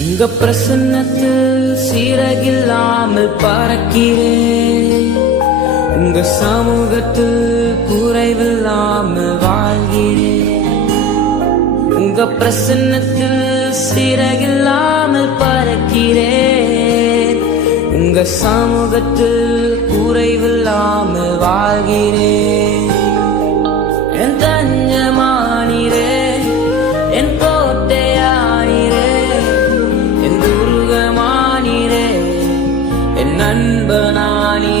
உங்க பிரசன்னத்தில் சீரகில்லாமல் பறக்கிறேன். உங்க சமூகத்தில் குறைவில்லாமல் வாழ்கிறேன். உங்க பிரசன்னத்தில் சீரகில்லாமல் பறக்கிறேன். உங்க சமூகத்தில் குறைவில்லாமல் வாழ்கிறேன். என் நண்பனானி